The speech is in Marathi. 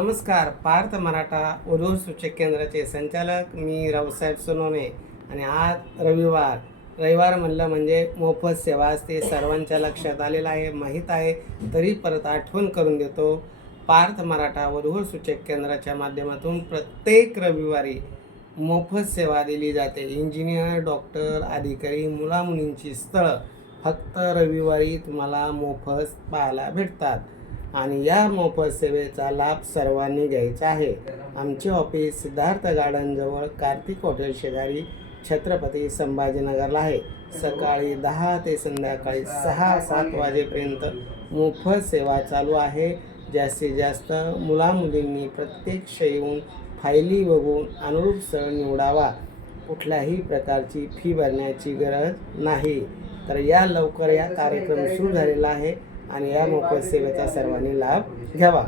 नमस्कार. पार्थ मराठा उर्दू सूचक केंद्राचे संचालक मी रावसाहेब सोनवणे. आणि आज रविवार म्हणलं म्हणजे मोफत सेवा असते, सर्वांच्या लक्षात आलेलं आहे, माहीत आहे, तरी परत आठवण करून देतो. पार्थ मराठा वधूवर सूचक केंद्राच्या माध्यमातून प्रत्येक रविवारी मोफत सेवा दिली जाते. इंजिनियर, डॉक्टर, अधिकारी, मुलामुलींची स्थळं फक्त रविवारी तुम्हाला मोफत पाहायला भेटतात. आणि या मोफत सेवेचा लाभ सर्वांनी घ्यायचा आहे. आमचे ऑफिस सिद्धार्थ गार्डनजवळ कार्तिक हॉटेल शेजारी छत्रपती संभाजीनगरला आहे. सकाळी 10 ते संध्याकाळी 6-7 वाजेपर्यंत मोफत सेवा चालू आहे. जास्तीत जास्त मुलामुलींनी प्रत्यक्ष येऊन फायली बघून अनुरूप स्थळ निवडावा. कुठल्याही प्रकारची फी भरण्याची गरज नाही. तर लवकर या कार्यक्रम सुरू झालेला आहे आणि या मोफत सेवेचा सर्वांनी लाभ घ्यावा.